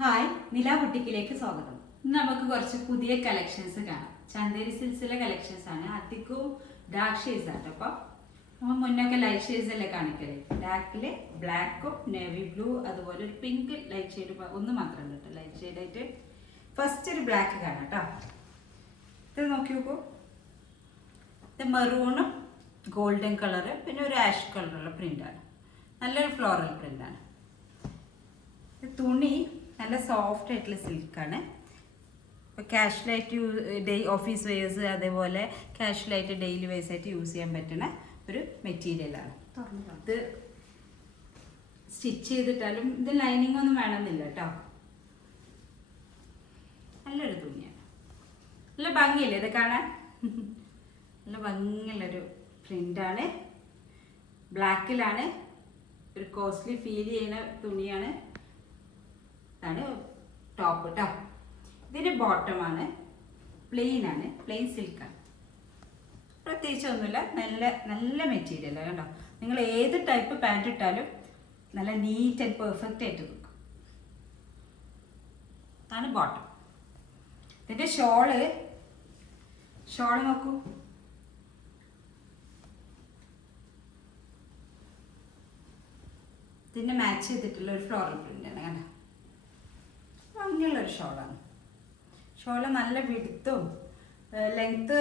Hi, നില ബുട്ടിക്കിലേക്ക് സ്വാഗതം. ഇന്ന് നമുക്ക് കുറച്ച് പുതിയ കളക്ഷൻസ് കാണാം. ചന്തേരി സിൽസിലെ കളക്ഷൻസ് ആണ്. അധികവും ഡാർക്ക് ഷെയ്ഡ്സ് ആണ്. അപ്പം നമ്മൾ മുന്നൊക്കെ ലൈറ്റ് ഷെയ്ഡ്സ് അല്ലേ കാണിക്കല്. ഡാർക്കില് ബ്ലാക്കും നേവി ബ്ലൂ അതുപോലെ ഒരു പിങ്ക് ലൈറ്റ് ഷെയ്ഡ് ഒന്ന് മാത്രമല്ല കേട്ടോ ലൈറ്റ് ഷെയ്ഡായിട്ട്. ഫസ്റ്റ് ഒരു ബ്ലാക്ക് കാണാം കേട്ടോ. ഇത് നോക്കി നോക്കൂ. ഇത് മെറൂണും ഗോൾഡൻ കളറ് പിന്നെ ഒരു ആഷ് കളറുള്ള പ്രിൻ്റാണ്. നല്ലൊരു ഫ്ലോറൽ പ്രിൻ്റാണ്. തുണി നല്ല സോഫ്റ്റ് ആയിട്ടുള്ള സിൽക്കാണ്. ഇപ്പോൾ കാഷ്വലായിട്ട് ഓഫീസ് വെയേഴ്സ് അതേപോലെ കാഷ്വലായിട്ട് ഡെയിലി വെയേഴ്സ് ആയിട്ട് യൂസ് ചെയ്യാൻ പറ്റുന്ന ഒരു മെറ്റീരിയലാണ്. ഇത് സ്റ്റിച്ച് ചെയ്തിട്ടാലും ഇത് ലൈനിങ് ഒന്നും വേണമെന്നില്ല കേട്ടോ. നല്ലൊരു തുണിയാണ്. നല്ല ഭംഗിയില്ലേ ഇത് കാണാൻ? നല്ല ഭംഗിയുള്ളൊരു പ്രിൻ്റാണ്. ബ്ലാക്കിലാണ്. ഒരു കോസ്റ്റ്ലി ഫീൽ ചെയ്യുന്ന തുണിയാണ്. ഇതാണ് ടോപ്പ് കേട്ടോ. ഇതിൻ്റെ ബോട്ടമാണ് പ്ലെയിൻ ആണ്. പ്ലെയിൻ സിൽക്കാണ്. പ്രത്യേകിച്ച് ഒന്നുമില്ല. നല്ല നല്ല മെറ്റീരിയലാണ് കേട്ടോ. നിങ്ങൾ ഏത് ടൈപ്പ് പാൻറ് ഇട്ടാലും നല്ല നീറ്റ് ആൻഡ് പെർഫെക്റ്റ് ആയിട്ട് നിൽക്കും. ഇതാണ് ബോട്ടം. ഇതിൻ്റെ ഷോള് നോക്കൂ. ഇതിൻ്റെ മാച്ച് ചെയ്തിട്ടുള്ള ഒരു ഫ്ലോറൽ പ്രിൻ്റാണ് കണ്ടോ. ഭംഗിയുള്ളൊരു ഷോളാണ്. ഷോള് നല്ല വിടുത്തും ലെങ്ത്ത്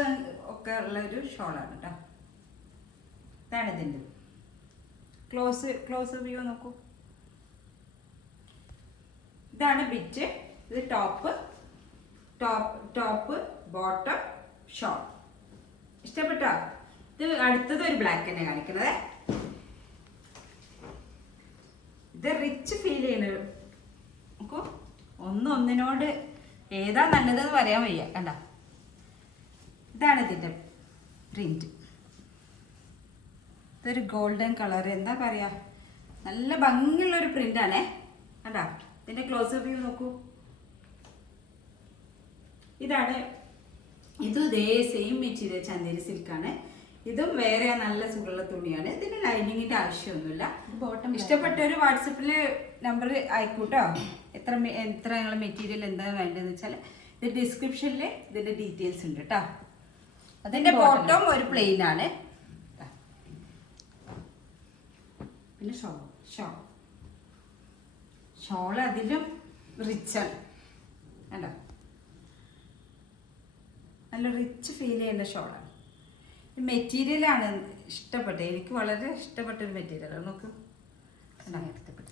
ഒക്കെ ഉള്ളൊരു ഷോളാണ് കേട്ടോ. ഇതാണ് ഇതിൻ്റെ ക്ലോസ് വ്യൂ നോക്കൂ. ഇതാണ് ബിറ്റ്. ഇത് ടോപ്പ് ബോട്ടം ഷോൾ. ഇഷ്ടപ്പെട്ടോ? ഇത് അടുത്തത് ഒരു ബ്ലാക്ക് തന്നെ കാണിക്കുന്നത്. ഇത് റിച്ച് ഫീൽ ചെയ്യുന്നത് നോക്കൂ. ഒന്നിനോട് ഏതാ നല്ലതെന്ന് പറയാൻ വയ്യ കണ്ട. ഇതാണ് ഇതിൻ്റെ പ്രിന്റ്. ഇതൊരു ഗോൾഡൻ കളർ എന്താ പറയാ, നല്ല ഭംഗിയുള്ളൊരു പ്രിന്റാണേ കണ്ട. ഇതിൻ്റെ ക്ലോസ് വ്യൂ നോക്കൂ. ഇതാണ്. ഇതും ഇതേ സെയിം മെറ്റീരിയൽ ചന്തേരി സിൽക്കാണ്. ഇതും വേറെ നല്ല സുഖമുള്ള തുണിയാണ്. ഇതിന് ലൈനിങ്ങിന്റെ ആവശ്യമൊന്നുമില്ല. ഇഷ്ടപ്പെട്ടൊരു വാട്സപ്പിൽ നമ്പർ അയക്കൂട്ടോ. എത്ര നിങ്ങൾ മെറ്റീരിയൽ എന്താ വേണ്ടതെന്ന് വെച്ചാൽ ഇത് ഡിസ്ക്രിപ്ഷനിൽ ഇതിന്റെ ഡീറ്റെയിൽസ് ഉണ്ട് കേട്ടോ. അതിന്റെ ബോട്ടം ഒരു പ്ലെയിൻ ആണ്. പിന്നെ ഷോൾ അതിലും റിച്ചാണ് കണ്ടോ. നല്ല റിച്ച് ഫീൽ ചെയ്യുന്ന ഷോളാണ്. മെറ്റീരിയലാണ് ഇഷ്ടപ്പെട്ടത്. എനിക്ക് വളരെ ഇഷ്ടപ്പെട്ടൊരു മെറ്റീരിയലാണ്. നോക്ക്,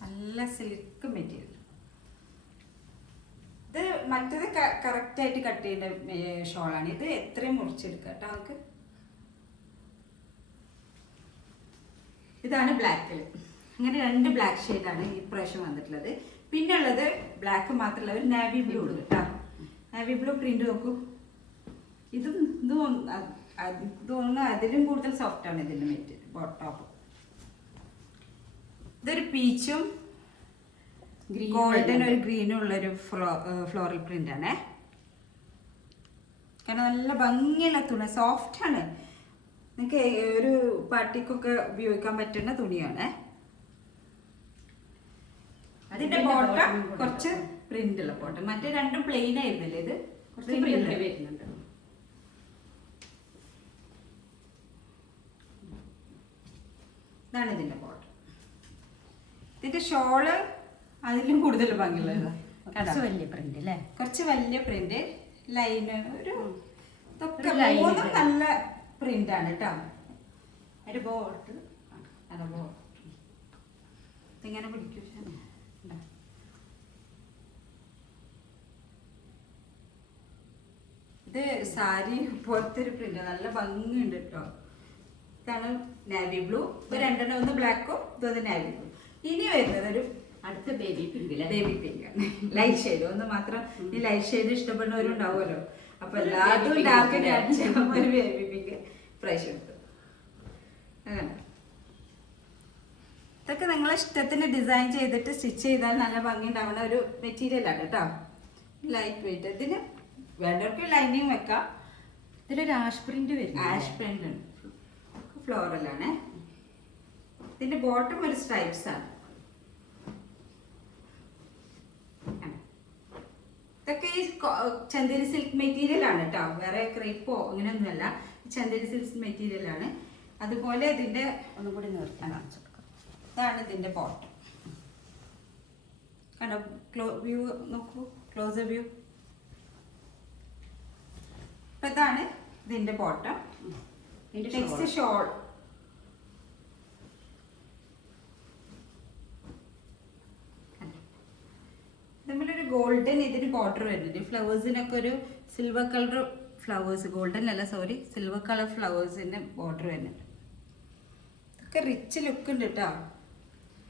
നല്ല സിൽക്ക് മെറ്റീരിയൽ. ഇത് മറ്റേത് കറക്റ്റായിട്ട് കട്ട് ചെയ്യേണ്ട ഷോളാണ്. ഇത് എത്രയും മുറിച്ചെടുക്കുക കേട്ടോ നമുക്ക്. ഇതാണ് ബ്ലാക്കിൽ. അങ്ങനെ രണ്ട് ബ്ലാക്ക് ഷെയ്ഡാണ് ഈ പ്രാവശ്യം വന്നിട്ടുള്ളത്. പിന്നെ ഉള്ളത് ബ്ലാക്ക് മാത്രമല്ല ഒരു നാവി ബ്ലൂ ഉണ്ട് കേട്ടോ. നാവി ബ്ലൂ പ്രിന്റ് നോക്കൂ. ഇതും തോന്നുന്നു അതിലും കൂടുതൽ സോഫ്റ്റ് ആണ് ഇതിന്റെ മെറ്റീരിയൽ ടോപ്പ്. ഇതൊരു പീച്ചും ഗോൾഡൻ ഒരു ഗ്രീനും ഉള്ളൊരു ഫ്ലോറൽ പ്രിന്റ് ആണ്. കാരണം നല്ല ഭംഗിയുള്ള തുണി, സോഫ്റ്റ് ആണ്. നിങ്ങൾക്ക് ഒരു പാർട്ടിക്കൊക്കെ ഉപയോഗിക്കാൻ പറ്റുന്ന തുണിയാണ്. അതിന്റെ ബോട്ടം കുറച്ച് പ്രിന്റ് ഉള്ള ബോട്ടം. മറ്റേ രണ്ടും പ്ലെയിൻ ആയിരുന്നല്ലേ, ഇത് കുറച്ച് പ്രിന്റ് വരുന്നുണ്ട്. ഇതാണ് ഇതിന്റെ ബോട്ടം. ഇതിന്റെ ഷോള് അതിലും കൂടുതൽ ഭംഗിയുള്ളത്. വലിയ പ്രിന്റ് അല്ലേ? കുറച്ച് വലിയ പ്രിന്റ്, ലൈന് ഒരു ഇതൊക്കെ മൂന്നും നല്ല പ്രിന്റ് ആണ് കേട്ടോ. ഒരു ബോട്ട് ഇതിങ്ങനെ പിടിക്കൂ. ഇത് സാരി പോലത്തെ ഒരു പ്രിന്റ്, നല്ല ഭംഗിയുണ്ട് കേട്ടോ. ഇതാണ് നാവി ബ്ലൂ. ഇത് രണ്ടെണ്ണം, ഒന്ന് ബ്ലാക്കും ഇതൊന്ന് നാവി ബ്ലൂ. ഇനി വരുന്നത് ഒരു അടുത്ത ബേബി പിങ്ക്. ബേബി പിങ്ക് ആണ്. ലൈറ്റ് ഷെയ്ഡ് ഒന്ന് മാത്രം. ഈ ലൈറ്റ് ഷെയ്ഡ് ഇഷ്ടപ്പെടുന്നവരും ഉണ്ടാവുമല്ലോ. അപ്പൊ എല്ലാതും ഡാർക്ക് ഒരു ബേബി പിങ്ക് ഫ്രഷ് എടുത്തു. അങ്ങനെ ഇതൊക്കെ നിങ്ങളെ ഇഷ്ടത്തിന് ഡിസൈൻ ചെയ്തിട്ട് സ്റ്റിച്ച് ചെയ്താൽ നല്ല ഭംഗി ഉണ്ടാവുന്ന ഒരു മെറ്റീരിയലാണ് കേട്ടോ. Light weight. ഇതിന് വേണ്ടവർക്ക് ലൈനിങ് വെക്കാം. ഇതിലൊരു ആഷ് പ്രിന്റ് വരും. ആഷ് പ്രിന്റ് ഉണ്ട്. ഫ്ലോറലാണ്. ഇതിന്റെ ബോട്ടം ഒരു സ്ട്രൈപ്സ് ആണ്. ഇതൊക്കെ ഈ ചന്ദേരി സിൽക്ക് മെറ്റീരിയൽ ആണ് കേട്ടോ, വേറെ ക്രേപ്പോ അങ്ങനെയൊന്നുമല്ല, ചന്ദേരി സിൽക്ക് മെറ്റീരിയൽ ആണ്. അതുപോലെ ഇതിന്റെ ഒന്നും കൂടി നിർത്തി കാണിച്ചു കൊടുക്കാം. ഇതാണ് ഇതിന്റെ ബോട്ടം. കണ്ടോ, വ്യൂ നോക്കൂ, ക്ലോസ് വ്യൂ. അപ്പൊ ഇതാണ് ഇതിന്റെ ബോട്ടം. Next shawl. നമ്മളൊരു ഗോൾഡൻ ഇതിന് ബോർഡർ വരുന്നുണ്ട്. ഫ്ലവേഴ്സിനൊക്കെ ഒരു സിൽവർ കളർ ഫ്ലവേഴ്സ്, ഗോൾഡൻ അല്ല സോറി, സിൽവർ കളർ ഫ്ലവേഴ്സിന്റെ ബോർഡർ വരുന്നുണ്ട്. ഇതൊക്കെ റിച്ച് ലുക്ക് ഉണ്ട് കേട്ടോ.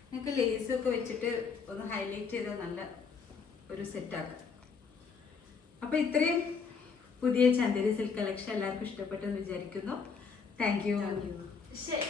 നിങ്ങൾക്ക് ലേസൊക്കെ വെച്ചിട്ട് ഒന്ന് ഹൈലൈറ്റ് ചെയ്താൽ നല്ല ഒരു സെറ്റാക്കാം. അപ്പൊ ഇത്രയും പുതിയ ചന്ദേരി സിൽക്ക് കളക്ഷൻ എല്ലാവർക്കും ഇഷ്ടപ്പെട്ടെന്ന് വിചാരിക്കുന്നു. Thank you. ശരി.